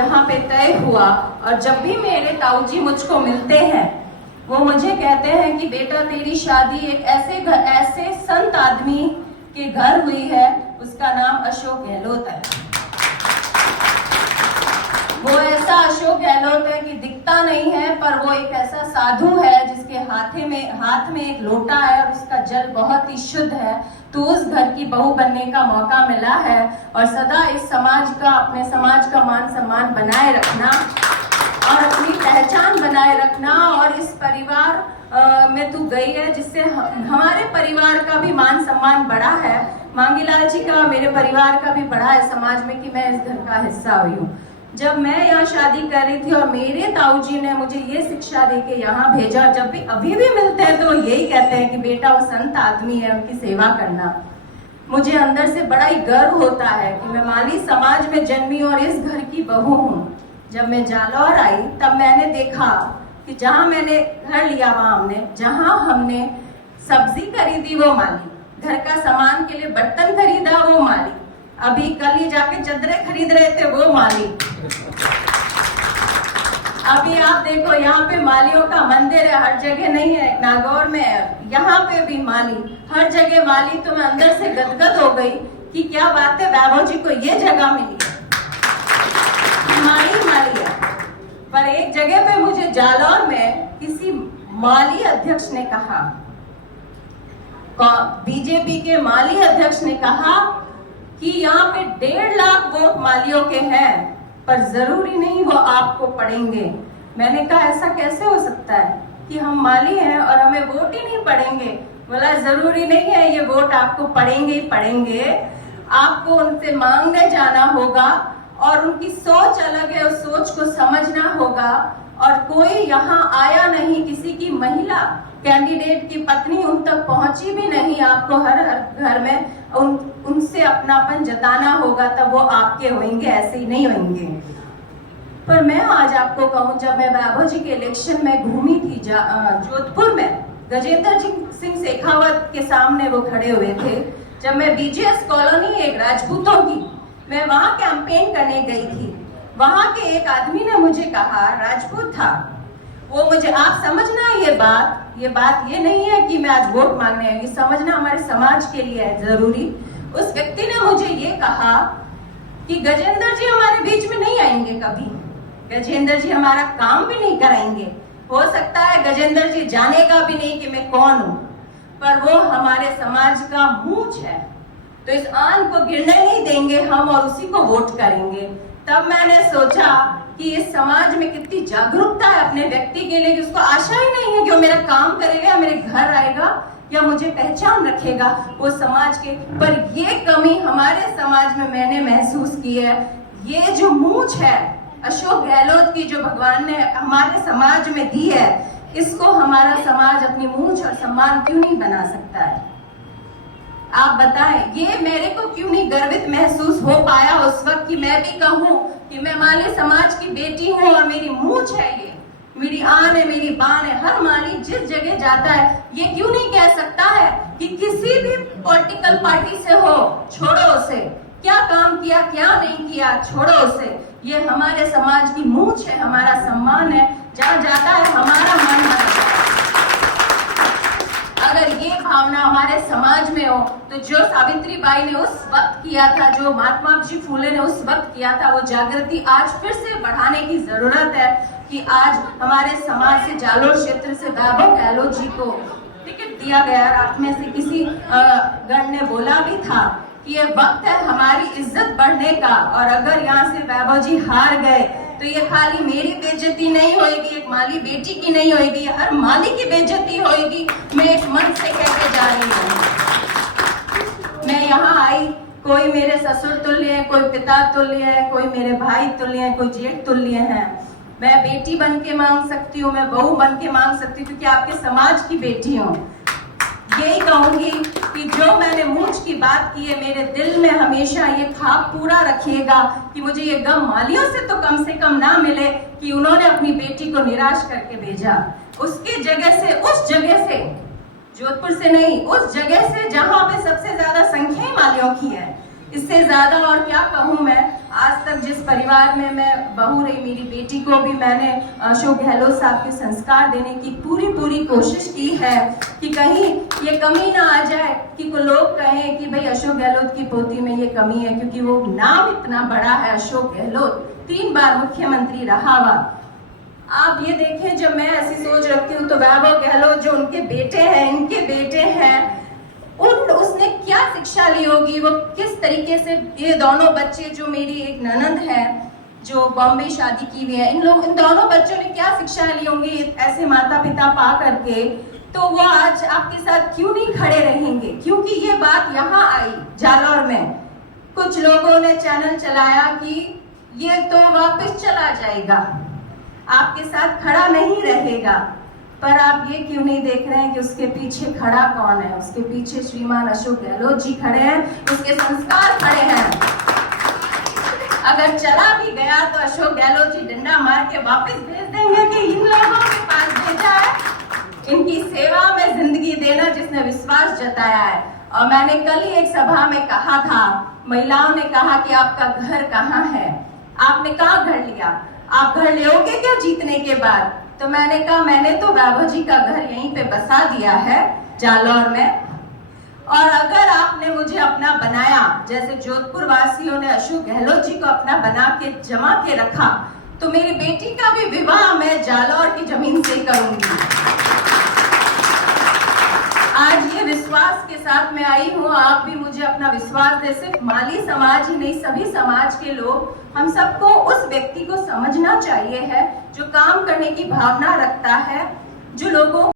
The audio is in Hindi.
यहाँ पे तय हुआ। और जब भी मेरे ताऊ जी मुझको मिलते हैं वो मुझे कहते हैं कि बेटा तेरी शादी एक ऐसे संत आदमी के घर हुई है, उसका नाम अशोक गहलोत है। वो ऐसा अशोक गहलोत है कि दिखता नहीं है, पर वो एक ऐसा साधु है जिसके हाथ में एक लोटा है और उसका जल बहुत ही शुद्ध है। तो उस घर की बहू बनने का मौका मिला है और सदा इस अपने समाज का मान सम्मान बनाए रखना और अपनी पहचान बनाए रखना। और इस परिवार में तू गई है जिससे हमारे परिवार का भी मान सम्मान बढ़ा है, मांगीलाल जी का, मेरे परिवार का भी बढ़ा है समाज में कि मैं इस घर का हिस्सा हुई हूँ। जब मैं यहाँ शादी कर रही थी और मेरे ताऊ जी ने मुझे ये शिक्षा देके यहाँ भेजा, जब भी अभी भी मिलते हैं तो यही कहते हैं कि बेटा वो संत आदमी है, उनकी सेवा करना। मुझे अंदर से बड़ा ही गर्व होता है कि मैं माली समाज में जन्मी और इस घर की बहू हूँ। जब मैं जालौर आई तब मैंने देखा कि जहाँ मैंने घर लिया जहाँ हमने सब्जी खरीदी वो माली, घर का सामान के लिए बर्तन खरीदा वो माली, अभी कल ही जाके चादरें खरीद रहे थे वो माली। अभी आप देखो यहाँ पे मालियों का मंदिर है, हर जगह नहीं है, नागौर में है, यहाँ पे भी माली, हर जगह माली। तो मैं अंदर से गदगद हो गई कि क्या बात है, वैभव जी को ये जगह मिली है, माली है। पर एक जगह पे मुझे जालौर में किसी माली अध्यक्ष ने कहा, बीजेपी के माली अध्यक्ष ने कहा कि यहाँ पे 1.5 लाख वोट मालियों के हैं, पर जरूरी नहीं वो आपको पड़ेंगे। मैंने कहा ऐसा कैसे हो सकता है कि हम माली हैं और हमें वोट ही नहीं पड़ेंगे? बोला जरूरी नहीं है, ये वोट आपको पड़ेंगे ही पड़ेंगे, आपको उनसे मांगने जाना होगा और उनकी सोच अलग है, उस सोच को समझना होगा। और कोई यहाँ आया नहीं, किसी की महिला कैंडिडेट की पत्नी उन तक पहुंची भी नहीं, आपको हर घर में उनसे अपनापन जताना होगा, तब वो आपके होंगे, ऐसे ही नहीं होंगे। पर मैं आज आपको कहूं, जब मैं वैभव जी के इलेक्शन में घूमी थी जोधपुर में, गजेंद्र सिंह शेखावत के सामने वो खड़े हुए थे, जब मैं बीजेएस कॉलोनी एक राजपूतों की, मैं वहां कैंपेन करने गई थी, वहां के एक आदमी ने मुझे कहा, राजपूत था वो, मुझे आप समझना ये बात ये नहीं है कि मैं आज वोट मांगने आई, ये समझना हमारे समाज के लिए है जरूरी। उस व्यक्ति ने मुझे ये कहा कि गजेंद्र जी हमारे बीच में नहीं आएंगे कभी, गजेंद्र जी हमारा काम भी नहीं कराएंगे, हो सकता है गजेंद्र जी जानेगा भी नहीं कि मैं कौन हूँ, पर वो हमारे समाज का मूंछ है, तो इस आन को गिरने नहीं देंगे हम और उसी को वोट करेंगे। तब मैंने सोचा कि इस समाज में कितनी जागरूकता है अपने व्यक्ति के लिए कि उसको आशा ही नहीं है कि वो मेरा काम करेगा, मेरे घर आएगा या मुझे पहचान रखेगा वो समाज के। पर ये कमी हमारे समाज में मैंने महसूस की है। ये जो मूंछ है अशोक गहलोत की, जो भगवान ने हमारे समाज में दी है, इसको हमारा समाज अपनी मूंछ और सम्मान क्यों नहीं बना सकता है? आप बताएं, ये मेरे को क्यों नहीं गर्वित महसूस हो पाया उस वक्त कि मैं भी कहूं कि मैं माली समाज की बेटी हूं और मेरी मूंछ है, ये मेरी आन है, मेरी बान है। हर माली जिस जगह जाता है ये क्यों नहीं कह सकता है कि किसी भी पॉलिटिकल पार्टी से हो, छोड़ो उसे, क्या काम किया क्या नहीं किया छोड़ो उसे, ये हमारे समाज की मूंछ है, हमारा सम्मान है, जहाँ जाता है हमारा मान है। अगर ये भावना हमारे समाज में हो तो जो सावित्री बाई ने उस वक्त किया था, जो महात्मा जी फूले ने उस वक्त किया था, वो जागृति आज फिर से बढ़ाने की जरूरत है कि आज हमारे समाज से, जालोर क्षेत्र से वैभव गहलोत जी को टिकट दिया गया। आप में से किसी गण ने बोला भी था कि ये वक्त है हमारी इज्जत बढ़ने का, और अगर यहाँ से वैभव जी हार गए तो ये खाली मेरी बेइज्जती नहीं होगी, एक माली बेटी की नहीं होगी, हर माली की बेइज्जती होगी। मैं एक मन से कहते जा रही हूँ। मैं यहाँ आई, कोई मेरे ससुर तुल्य है, कोई पिता तुल्य है, कोई मेरे भाई तुल्य है, कोई जेठ तुल्य है। मैं बेटी बन के मांग सकती हूँ, मैं बहू बन के मांग सकती हूँ, क्योंकि आपके समाज की बेटी हूँ। यही कहूंगी कि जो मैंने मूंछ की बात की है, मेरे दिल में हमेशा ये ख्वाब पूरा रखिएगा कि मुझे ये गम मालियों से तो कम से कम ना मिले कि उन्होंने अपनी बेटी को निराश करके भेजा। उसकी जगह से, उस जगह से, जोधपुर से नहीं, उस जगह से जहां पे सबसे ज्यादा संख्या मालियों की है, इससे ज्यादा और क्या कहूं मैं। आज तक जिस परिवार में मैं बहू रही, मेरी बेटी को भी मैंने अशोक गहलोत साहब के संस्कार देने की पूरी कोशिश की है कि कहीं ये कमी ना आ जाए कि कोई लोग कहें कि भाई अशोक गहलोत की पोती में ये कमी है, क्योंकि वो नाम इतना बड़ा है अशोक गहलोत, 3 बार मुख्यमंत्री रहा हुआ। आप ये देखें, जब मैं ऐसी सोच रखती हूँ तो वैभव गहलोत जो उनके बेटे हैं, इनके बेटे हैं, उसने क्या शिक्षा ली होगी, वो किस तरीके से, ये दोनों बच्चे जो मेरी एक ननद है जो बॉम्बे शादी की हुई है, इन दोनों बच्चों ने क्या शिक्षा ली होंगी ऐसे माता पिता पा करके, तो वो आज आपके साथ क्यों नहीं खड़े रहेंगे? क्योंकि ये बात यहाँ आई जालौर में, कुछ लोगों ने चैनल चलाया कि ये तो वापस चला जाएगा, आपके साथ खड़ा नहीं रहेगा, पर आप ये क्यों नहीं देख रहे हैं कि उसके पीछे खड़ा कौन है? उसके पीछे श्रीमान अशोक गहलोत जी खड़े हैं, उसके संस्कार खड़े हैं। अगर चला भी गया तो अशोक गहलोत जी डंडा मार के वापस भेज देंगे कि इन लोगों के पास भेजा है, इनकी सेवा में जिंदगी देना, जिसने विश्वास जताया है। और मैंने कल ही एक सभा में कहा था, महिलाओं ने कहा कि आपका घर कहाँ है? आपने कहाँ घर लिया? आप घर लोगे क्या जीतने के बाद? तो मैंने कहा मैंने तो वैभव जी का घर यहीं पे बसा दिया है जालौर में, और अगर आपने मुझे अपना बनाया, जैसे जोधपुर वासियों ने अशोक गहलोत जी को अपना बना के जमा के रखा, तो मेरी बेटी का भी विवाह मैं जालौर की जमीन से करूंगी। आज ये विश्वास के साथ मैं आई हूँ, आप भी मुझे अपना विश्वास दे। सिर्फ माली समाज ही नहीं, सभी समाज के लोग, हम सबको उस व्यक्ति को समझना चाहिए है जो काम करने की भावना रखता है, जो लोगों